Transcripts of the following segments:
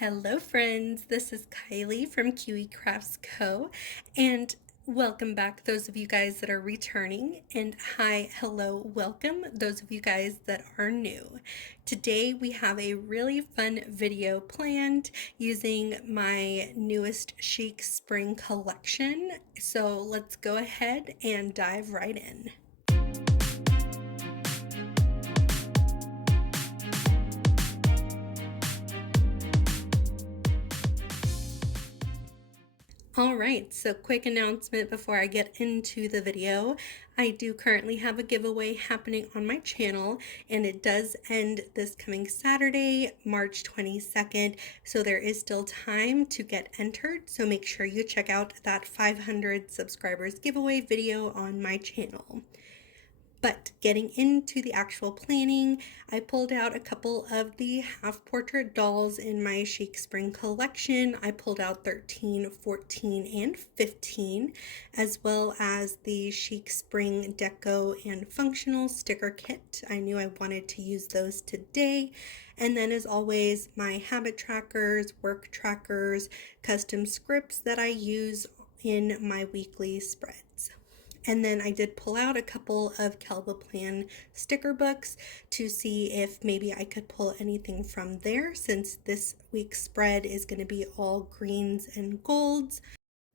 Hello friends, this is Kylie from KiwiKraftzCo and welcome back those of you guys that are returning, and hi, hello, welcome those of you guys that are new. Today we have a really fun video planned using my newest Chic spring collection, so let's go ahead and dive right in. Alright, so quick announcement before I get into the video. I do currently have a giveaway happening on my channel, and it does end this coming Saturday, March 22nd, so there is still time to get entered, so make sure you check out that 500 subscribers giveaway video on my channel. But getting into the actual planning, I pulled out a couple of the half portrait dolls in my Chic Spring collection. I pulled out 13, 14, and 15, as well as the Chic Spring Deco and Functional sticker kit. I knew I wanted to use those today. And then as always, my habit trackers, work trackers, custom scripts that I use in my weekly spreads. And then I did pull out a couple of Kelva Plan sticker books to see if maybe I could pull anything from there, since this week's spread is going to be all greens and golds.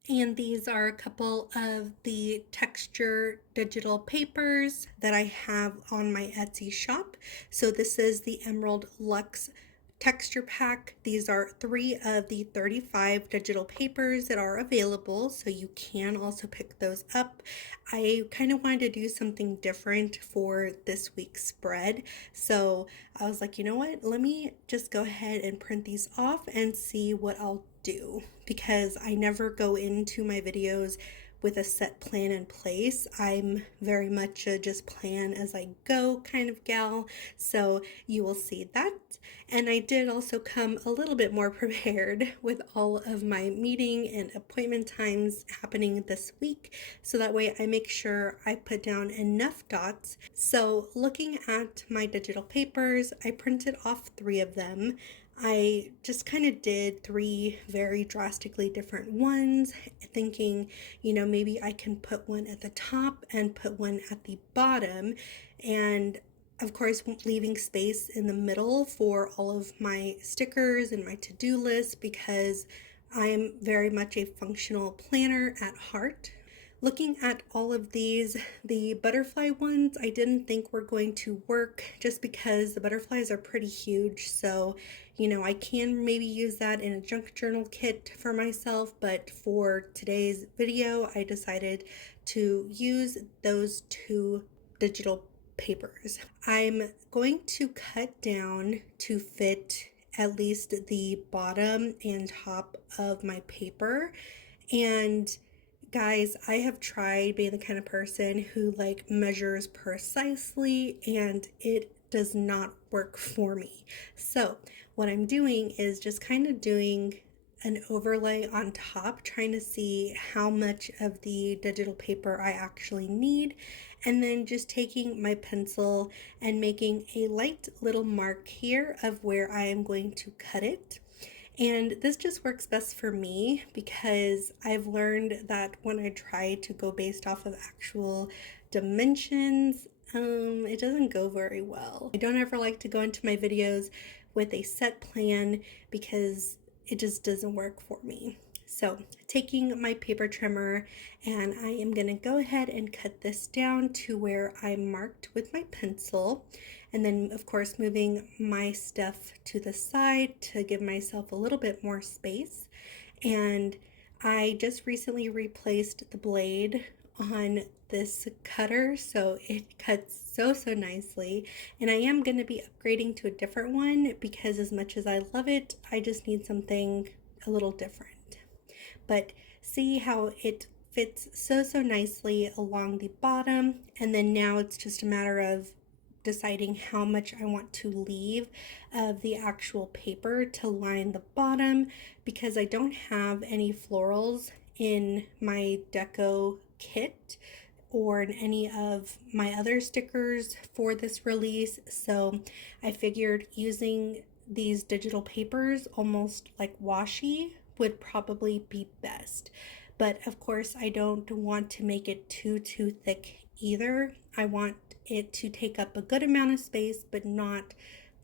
And these are a couple of the texture digital papers that I have on my Etsy shop. So this is the Emerald Luxe texture pack. These are 3 of the 35 digital papers that are available, so you can also pick those up. I kind of wanted to do something different for this week's spread, so I was like, you know what, let me just go ahead and print these off and see what I'll do, because I never go into my videos with a set plan in place. I'm very much a just plan as I go kind of gal, so you will see that. And I did also come a little bit more prepared with all of my meeting and appointment times happening this week, so that way I make sure I put down enough dots. So looking at my digital papers, I printed off 3 of them. I just kind of did 3 very drastically different ones, thinking, you know, maybe I can put one at the top and put one at the bottom, and of course leaving space in the middle for all of my stickers and my to-do list, because I'm very much a functional planner at heart. Looking at all of these, the butterfly ones I didn't think were going to work, just because the butterflies are pretty huge, so you know, I can maybe use that in a junk journal kit for myself, but for today's video I decided to use those 2 digital papers. I'm going to cut down to fit at least the bottom and top of my paper. And guys, I have tried being the kind of person who like measures precisely, and it does not work for me. So what I'm doing is just kind of doing an overlay on top, trying to see how much of the digital paper I actually need, and then just taking my pencil and making a light little mark here of where I am going to cut it. And this just works best for me, because I've learned that when I try to go based off of actual dimensions, it doesn't go very well. I don't ever like to go into my videos with a set plan, because it just doesn't work for me. So taking my paper trimmer, and I am going to go ahead and cut this down to where I marked with my pencil, and then of course moving my stuff to the side to give myself a little bit more space. And I just recently replaced the blade on this cutter, so it cuts so nicely, and I am going to be upgrading to a different one, because as much as I love it, I just need something a little different. But see how it fits so nicely along the bottom, and then now it's just a matter of deciding how much I want to leave of the actual paper to line the bottom, because I don't have any florals in my Deco kit or in any of my other stickers for this release, so I figured using these digital papers almost like washi would probably be best. But of course, I don't want to make it too thick either. I want it to take up a good amount of space, but not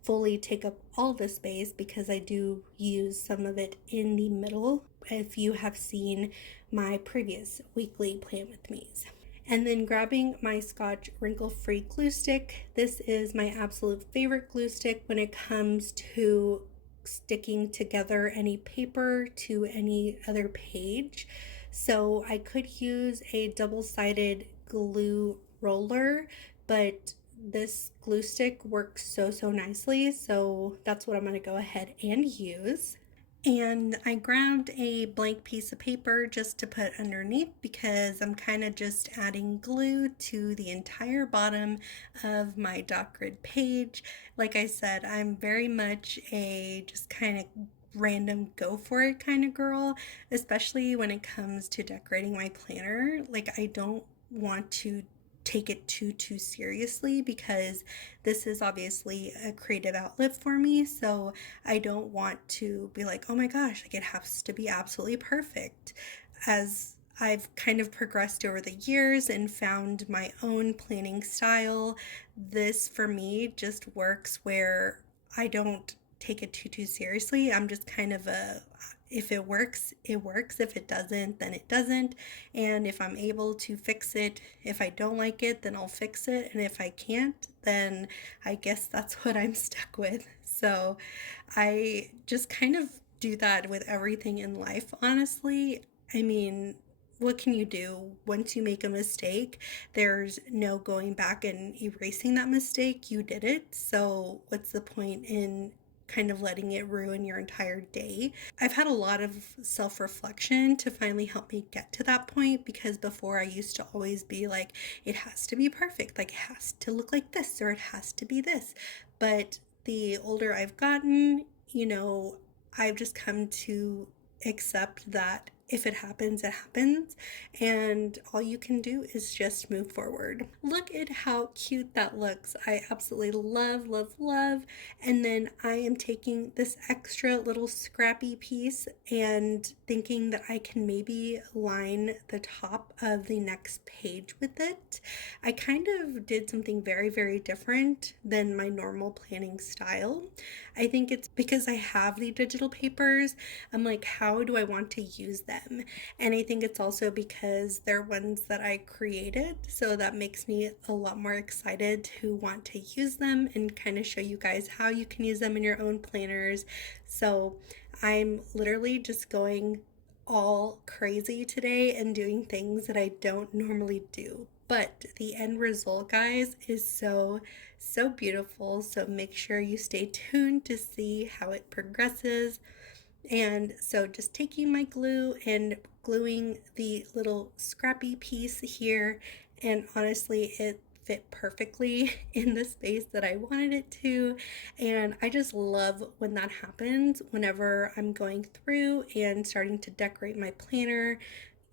fully take up all the space, because I do use some of it in the middle, if you have seen my previous weekly Plan With Me's. And then grabbing my Scotch wrinkle-free glue stick. This is my absolute favorite glue stick when it comes to sticking together any paper to any other page. So I could use a double-sided glue roller, but this glue stick works so nicely, so that's what I'm going to go ahead and use. And I grabbed a blank piece of paper just to put underneath, because I'm kind of just adding glue to the entire bottom of my dot grid page. Like I said, I'm very much a just kind of random go for it kind of girl, especially when it comes to decorating my planner. Like, I don't want to take it too seriously, because this is obviously a creative outlet for me, so I don't want to be like, oh my gosh, like it has to be absolutely perfect. As I've kind of progressed over the years and found my own planning style, this for me just works where I don't take it too seriously. I'm just kind of a, if it works, it works. If it doesn't, then it doesn't. And if I'm able to fix it, if I don't like it, then I'll fix it. And if I can't, then I guess that's what I'm stuck with. So I just kind of do that with everything in life, honestly. I mean, what can you do? Once you make a mistake, there's no going back and erasing that mistake. You did it. So what's the point in kind of letting it ruin your entire day? I've had a lot of self-reflection to finally help me get to that point, because before I used to always be like, it has to be perfect, like it has to look like this, or it has to be this. But the older I've gotten, I've just come to accept that if it happens, it happens, and all you can do is just move forward. Look at how cute that looks. I absolutely love. And then I am taking this extra little scrappy piece and thinking that I can maybe line the top of the next page with it. I kind of did something very different than my normal planning style. I think it's because I have the digital papers. I'm like, how do I want to use them? And I think it's also because they're ones that I created, so that makes me a lot more excited to want to use them and kind of show you guys how you can use them in your own planners. So I'm literally just going all crazy today and doing things that I don't normally do. But the end result, guys, is so beautiful. So make sure you stay tuned to see how it progresses. And so just taking my glue and gluing the little scrappy piece here, and honestly it fit perfectly in the space that I wanted it to. And I just love when that happens whenever I'm going through and starting to decorate my planner.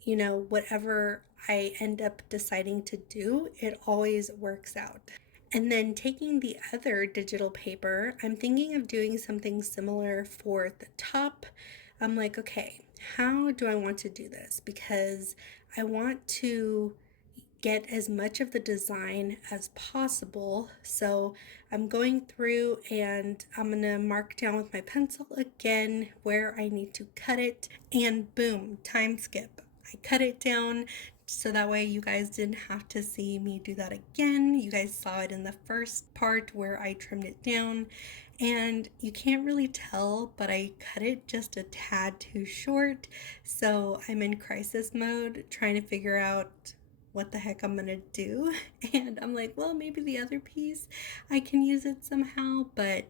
Whatever I end up deciding to do, it always works out. And then taking the other digital paper, I'm thinking of doing something similar for the top. I'm like, okay, how do I want to do this? Because I want to get as much of the design as possible. So I'm going through and I'm gonna mark down with my pencil again where I need to cut it, and boom, time skip. I cut it down so that way you guys didn't have to see me do that again. You guys saw it in the first part where I trimmed it down, and you can't really tell, but I cut it just a tad too short. So I'm in crisis mode trying to figure out what the heck I'm gonna do. And I'm like, well, maybe the other piece I can use it somehow, but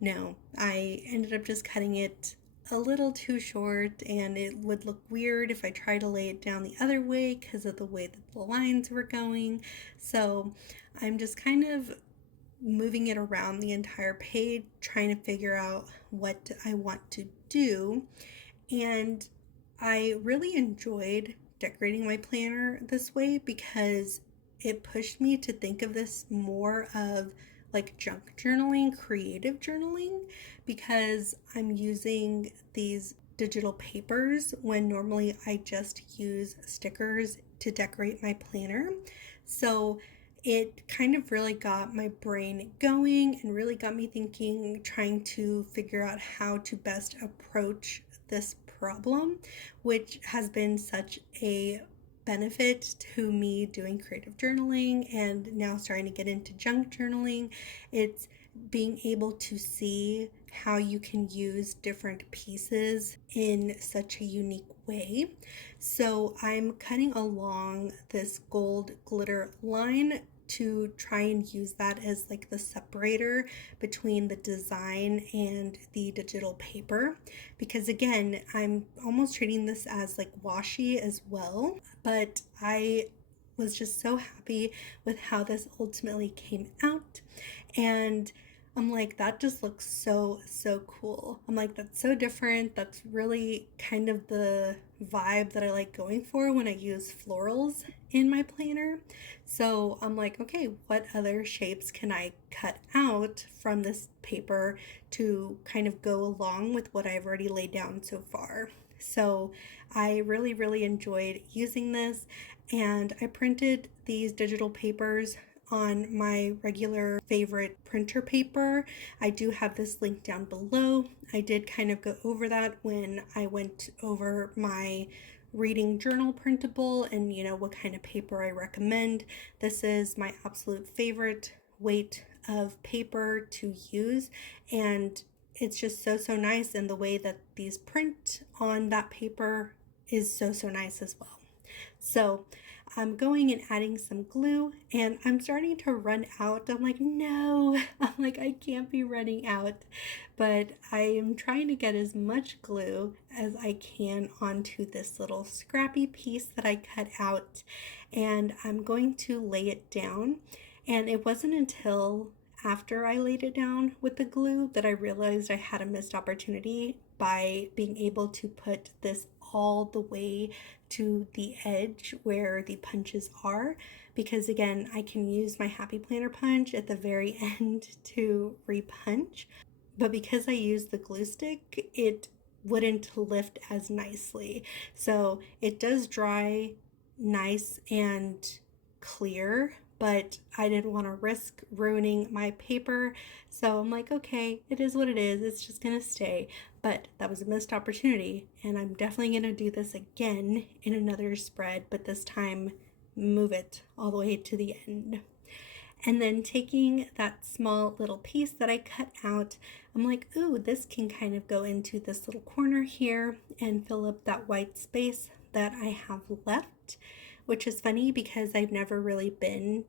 no, I ended up just cutting it a little too short, and it would look weird if I tried to lay it down the other way because of the way that the lines were going. So I'm just kind of moving it around the entire page, trying to figure out what I want to do. And I really enjoyed decorating my planner this way, because it pushed me to think of this more of like junk journaling, creative journaling, because I'm using these digital papers when normally I just use stickers to decorate my planner. So it kind of really got my brain going and really got me thinking, trying to figure out how to best approach this problem, which has been such a benefit to me doing creative journaling and now starting to get into junk journaling. It's being able to see how you can use different pieces in such a unique way. So I'm cutting along this gold glitter line to try and use that as like the separator between the design and the digital paper, because again, I'm almost treating this as like washi as well, but I was just so happy with how this ultimately came out. And I'm like, that just looks so cool. I'm like, that's so different. That's really kind of the vibe that I like going for when I use florals in my planner. So I'm like, okay, what other shapes can I cut out from this paper to kind of go along with what I've already laid down so far? So I really enjoyed using this, and I printed these digital papers on my regular favorite printer paper. I do have this link down below. I did kind of go over that when I went over my reading journal printable and what kind of paper I recommend. This is my absolute favorite weight of paper to use, and it's just so nice, and the way that these print on that paper is so nice as well. So I'm going and adding some glue, and I'm starting to run out. I'm like, no, I'm like, I can't be running out. But I am trying to get as much glue as I can onto this little scrappy piece that I cut out, and I'm going to lay it down. And it wasn't until after I laid it down with the glue that I realized I had a missed opportunity by being able to put this all the way to the edge where the punches are, because again, I can use my Happy Planner punch at the very end to repunch, but because I used the glue stick, it wouldn't lift as nicely. So it does dry nice and clear, but I didn't want to risk ruining my paper. So I'm like, okay, it is what it is. It's just going to stay. But that was a missed opportunity, and I'm definitely going to do this again in another spread, but this time move it all the way to the end. And then taking that small little piece that I cut out, I'm like, ooh, this can kind of go into this little corner here and fill up that white space that I have left, which is funny because I've never really been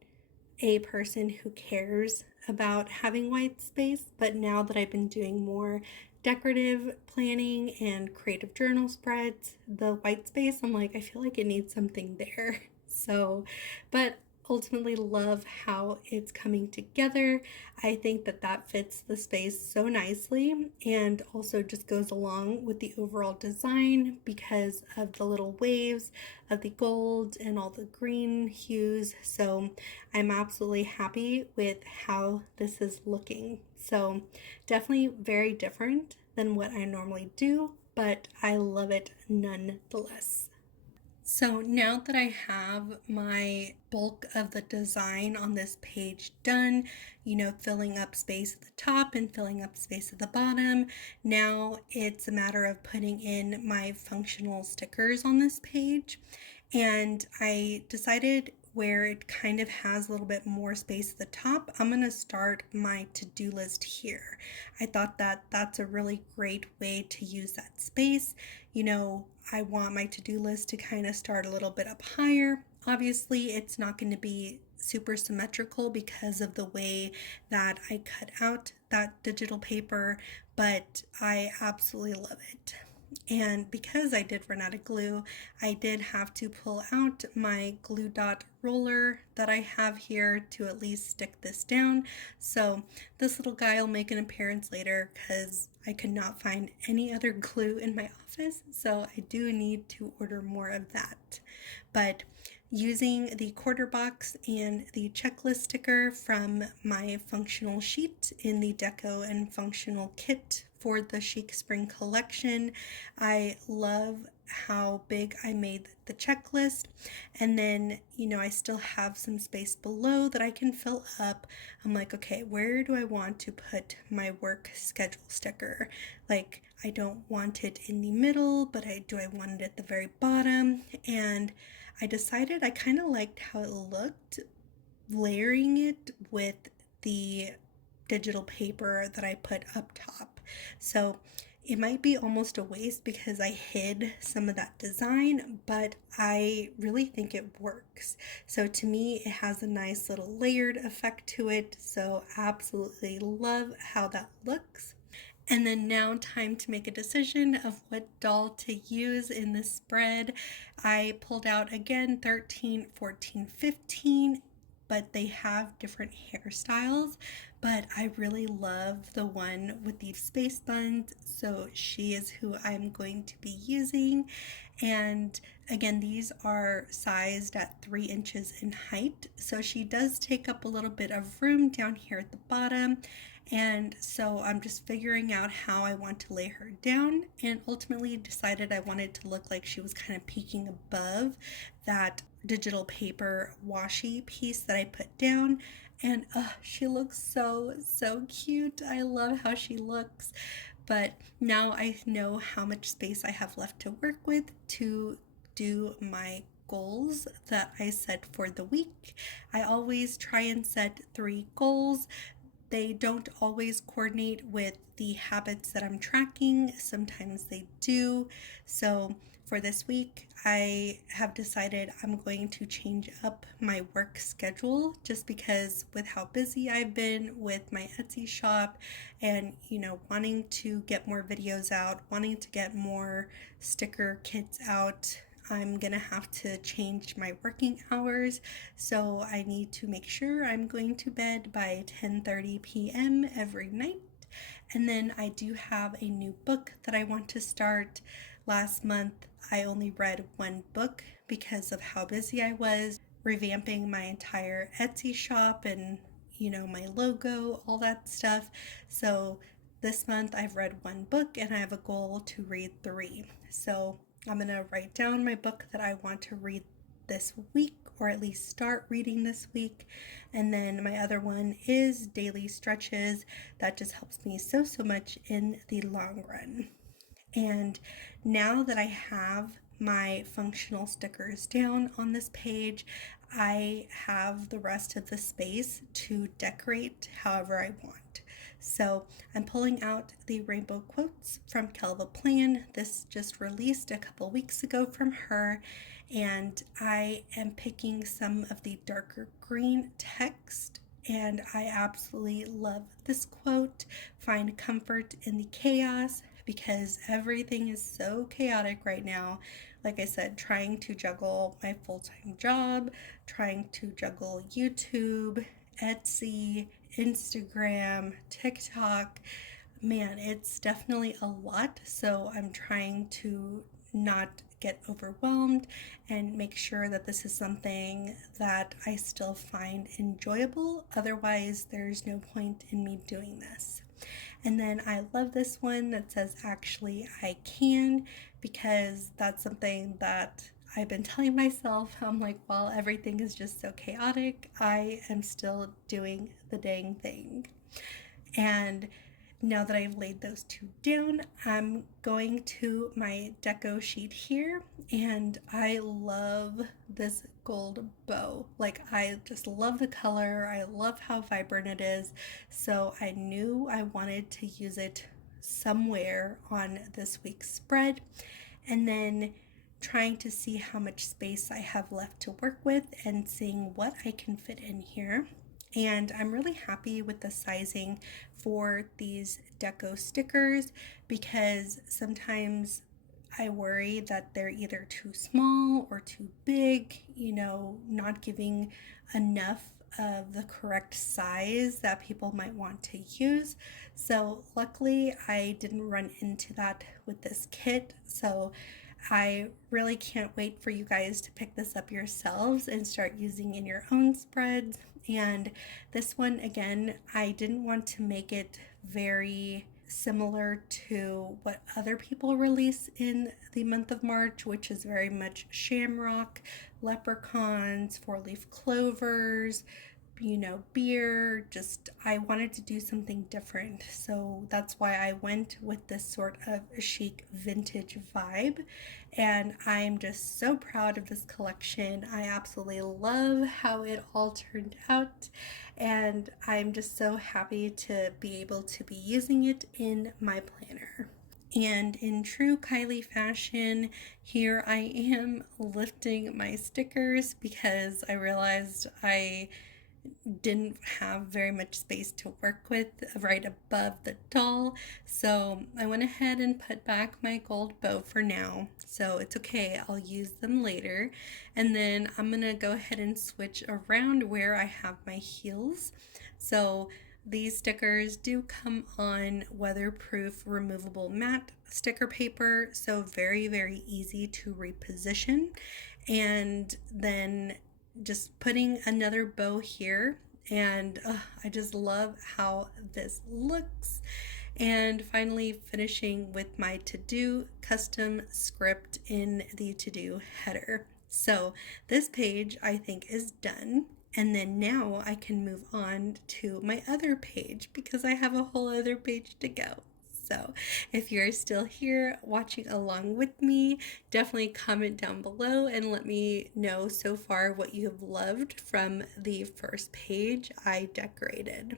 a person who cares about having white space, but now that I've been doing more decorative planning and creative journal spreads, the white space, I'm like, I feel like it needs something there. So, but ultimately love how it's coming together. I think that that fits the space so nicely, and also just goes along with the overall design because of the little waves of the gold and all the green hues. So I'm absolutely happy with how this is looking. So definitely very different than what I normally do, but I love it nonetheless. So now that I have my bulk of the design on this page done, filling up space at the top and filling up space at the bottom, now it's a matter of putting in my functional stickers on this page. And I decided where it kind of has a little bit more space at the top, I'm going to start my to-do list here. I thought that that's a really great way to use that space. I want my to-do list to kind of start a little bit up higher. Obviously, it's not going to be super symmetrical because of the way that I cut out that digital paper, but I absolutely love it. And because I did run out of glue, I did have to pull out my glue dot roller that I have here to at least stick this down. So this little guy will make an appearance later because I could not find any other glue in my office. So I do need to order more of that. But using the quarter box and the checklist sticker from my functional sheet in the Deco and functional kit for the Chic Spring collection. I love how big I made the checklist, and then I still have some space below that I can fill up. I'm like, okay, where do I want to put my work schedule sticker? Like, I don't want it in the middle, but I want it at the very bottom. And I decided I kind of liked how it looked, layering it with the digital paper that I put up top. So it might be almost a waste because I hid some of that design, but I really think it works. So to me, it has a nice little layered effect to it. So absolutely love how that looks. And then now, time to make a decision of what doll to use in this spread. I pulled out again 13, 14, 15, but they have different hairstyles. But I really love the one with the space buns, so she is who I'm going to be using. And again, these are sized at 3 inches in height, so she does take up a little bit of room down here at the bottom. And so I'm just figuring out how I want to lay her down, and ultimately decided I wanted to look like she was kind of peeking above that digital paper washi piece that I put down. And she looks so cute. I love how she looks. But now I know how much space I have left to work with to do my goals that I set for the week. I always try and set 3 goals. They don't always coordinate with the habits that I'm tracking. Sometimes they do. So for this week, I have decided I'm going to change up my work schedule just because with how busy I've been with my Etsy shop and, wanting to get more videos out, wanting to get more sticker kits out, I'm gonna have to change my working hours, so I need to make sure I'm going to bed by 10:30 p.m. every night. And then I do have a new book that I want to start. Last month I only read 1 book because of how busy I was revamping my entire Etsy shop and my logo, all that stuff. So this month I've read 1 book and I have a goal to read 3. So I'm going to write down my book that I want to read this week, or at least start reading this week. And then my other one is daily stretches. That just helps me so much in the long run. And now that I have my functional stickers down on this page, I have the rest of the space to decorate however I want. So I'm pulling out the rainbow quotes from Kelva Plan. This just released a couple weeks ago from her, and I am picking some of the darker green text, and I absolutely love this quote. Find comfort in the chaos, because everything is so chaotic right now. Like I said, trying to juggle my full-time job, trying to juggle YouTube, Etsy, Instagram, TikTok. Man, it's definitely a lot. So I'm trying to not get overwhelmed and make sure that this is something that I still find enjoyable. Otherwise, there's no point in me doing this. And then I love this one that says, actually, I can, because that's something that I've been telling myself. I'm like, while everything is just so chaotic, I am still doing the dang thing. And now that I've laid those 2 down, I'm going to my deco sheet here, and I love this gold bow. Like, I just love the color. I love how vibrant it is. So I knew I wanted to use it somewhere on this week's spread. And then trying to see how much space I have left to work with and seeing what I can fit in here. And I'm really happy with the sizing for these deco stickers, because sometimes I worry that they're either too small or too big, not giving enough of the correct size that people might want to use. So luckily I didn't run into that with this kit. So I really can't wait for you guys to pick this up yourselves and start using in your own spreads. And this one, again, I didn't want to make it very similar to what other people release in the month of March, which is very much shamrock, leprechauns, four-leaf clovers, beer. Just, I wanted to do something different. So that's why I went with this sort of chic vintage vibe. And I'm just so proud of this collection. I absolutely love how it all turned out. And I'm just so happy to be able to be using it in my planner. And in true Kylie fashion, here I am lifting my stickers because I realized I didn't have very much space to work with right above the doll. So I went ahead and put back my gold bow for now. So it's okay, I'll use them later. And then I'm gonna go ahead and switch around where I have my heels. So these stickers do come on weatherproof removable matte sticker paper, so very, very easy to reposition. And then just putting another bow here, and I just love how this looks. And finally finishing with my to-do custom script in the to-do header. So this page I think is done. And then now I can move on to my other page because I have a whole other page to go. So if you're still here watching along with me, definitely comment down below and let me know so far what you have loved from the first page I decorated.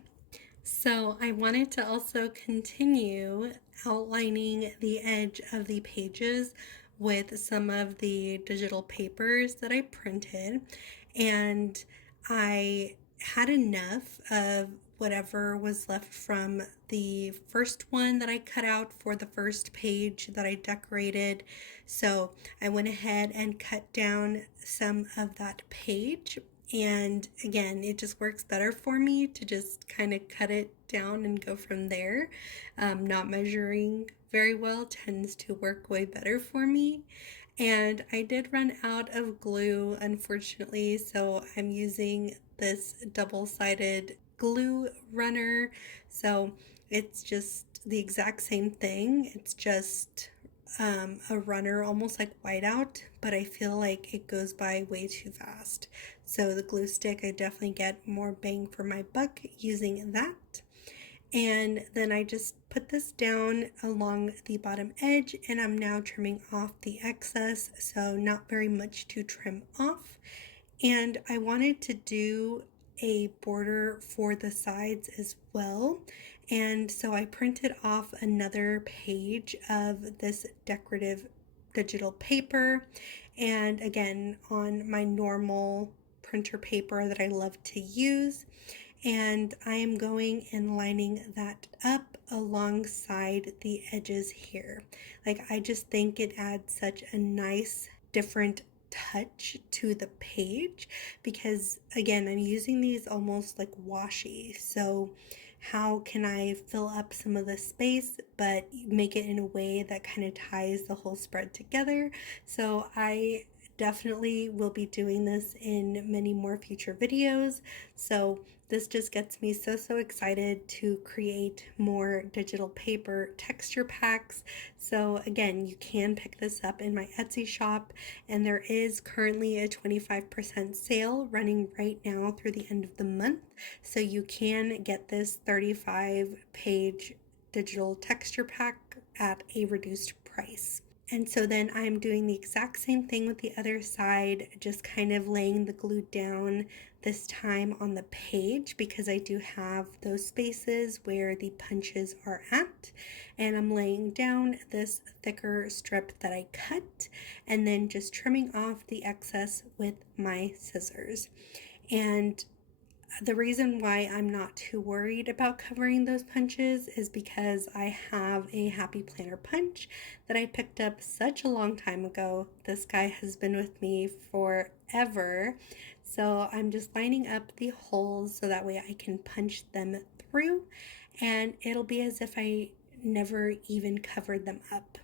So I wanted to also continue outlining the edge of the pages with some of the digital papers that I printed, and I had enough of whatever was left from the first one that I cut out for the first page that I decorated. So I went ahead and cut down some of that page, and again, it just works better for me to just kind of cut it down and go from there. Not measuring very well tends to work way better for me. And I did run out of glue, unfortunately, so I'm using this double-sided glue runner. So it's just the exact same thing. It's just a runner, almost like whiteout, but I feel like it goes by way too fast. So the glue stick, I definitely get more bang for my buck using that. And then I just put this down along the bottom edge, and I'm now trimming off the excess, so not very much to trim off. And I wanted to do a border for the sides as well, and so I printed off another page of this decorative digital paper, and again on my normal printer paper that I love to use. And I am going and lining that up alongside the edges here. Like, I just think it adds such a nice different touch to the page because again, I'm using these almost like washi. So how can I fill up some of the space but make it in a way that kind of ties the whole spread together? So I definitely will be doing this in many more future videos. So this just gets me so excited to create more digital paper texture packs. So again, you can pick this up in my Etsy shop, and there is currently a 25% sale running right now through the end of the month. So you can get this 35-page digital texture pack at a reduced price. And so then I'm doing the exact same thing with the other side, just kind of laying the glue down this time on the page because I do have those spaces where the punches are at. And I'm laying down this thicker strip that I cut and then just trimming off the excess with my scissors. And the reason why I'm not too worried about covering those punches is because I have a Happy Planner punch that I picked up such a long time ago. This guy has been with me forever. So I'm just lining up the holes so that way I can punch them through, and it'll be as if I never even covered them up.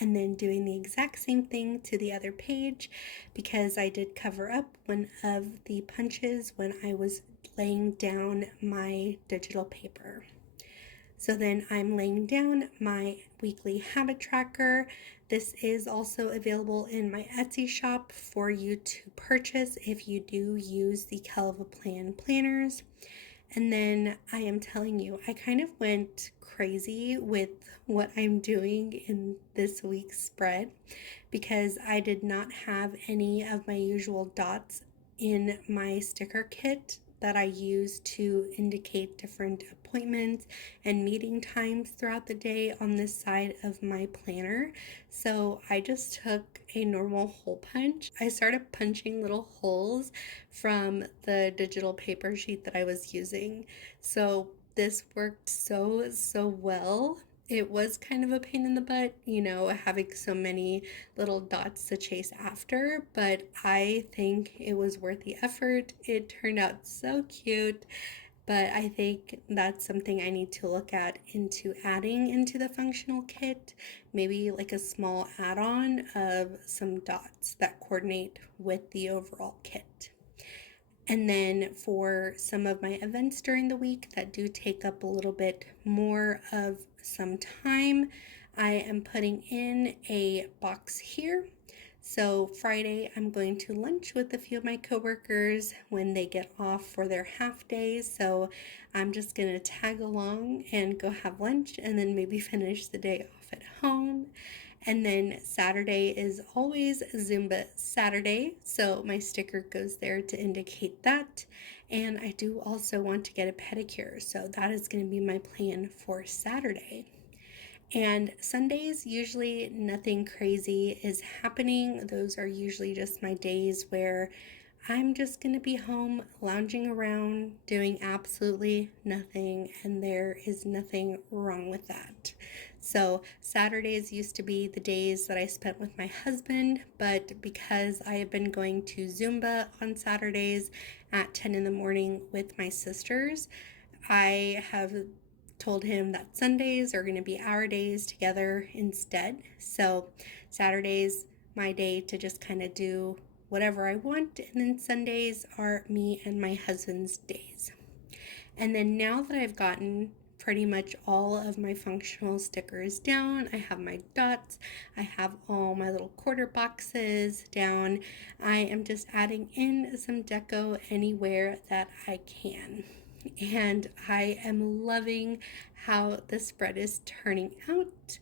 and then doing the exact same thing to the other page because I did cover up one of the punches when I was laying down my digital paper. So then I'm laying down my weekly habit tracker. This is also available in my Etsy shop for you to purchase if you do use the Kelva Plan planners. And then I am telling you, I kind of went crazy with what I'm doing in this week's spread because I did not have any of my usual dots in my sticker kit that I use to indicate different appointments and meeting times throughout the day on this side of my planner. So I just took a normal hole punch. I started punching little holes from the digital paper sheet that I was using. So this worked so well. It was kind of a pain in the butt, having so many little dots to chase after, but I think it was worth the effort. It turned out so cute, but I think that's something I need to look at into adding into the functional kit, maybe like a small add-on of some dots that coordinate with the overall kit. And then for some of my events during the week that do take up a little bit more of some time, I am putting in a box here. So Friday, I'm going to lunch with a few of my coworkers when they get off for their half day. So I'm just going to tag along and go have lunch and then maybe finish the day off at home. And then Saturday is always Zumba Saturday, so my sticker goes there to indicate that. And I do also want to get a pedicure, so that is going to be my plan for Saturday. And Sundays, usually nothing crazy is happening. Those are usually just my days where I'm just going to be home lounging around doing absolutely nothing, and there is nothing wrong with that. So Saturdays used to be the days that I spent with my husband, but because I have been going to Zumba on Saturdays at 10 in the morning with my sisters, I have told him that Sundays are going to be our days together instead. So Saturdays, my day to just kind of do whatever I want, and then Sundays are me and my husband's days. And then now that I've gotten pretty much all of my functional stickers down, I have my dots, I have all my little quarter boxes down, I am just adding in some deco anywhere that I can. And I am loving how the spread is turning out.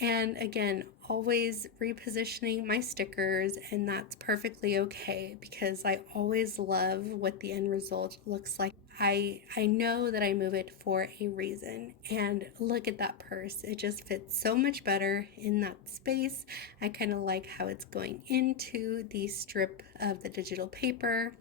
And again, always repositioning my stickers, and that's perfectly okay because I always love what the end result looks like. I know that I move it for a reason, and look at that purse. It just fits so much better in that space. I kind of like how it's going into the strip of the digital paper.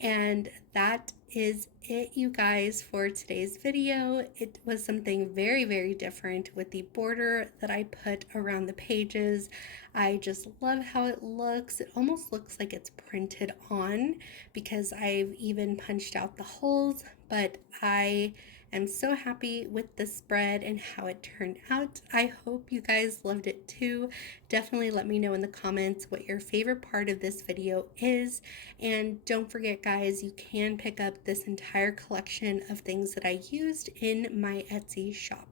And that is it, you guys, for today's video. It was something very different with the border that I put around the pages. I just love how it looks. It almost looks like it's printed on because I've even punched out the holes, but I am so happy with the spread and how it turned out. I hope you guys loved it too. Definitely let me know in the comments what your favorite part of this video is. And don't forget, guys, you can pick up this entire collection of things that I used in my Etsy shop.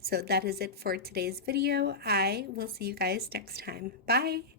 So that is it for today's video. I will see you guys next time. Bye!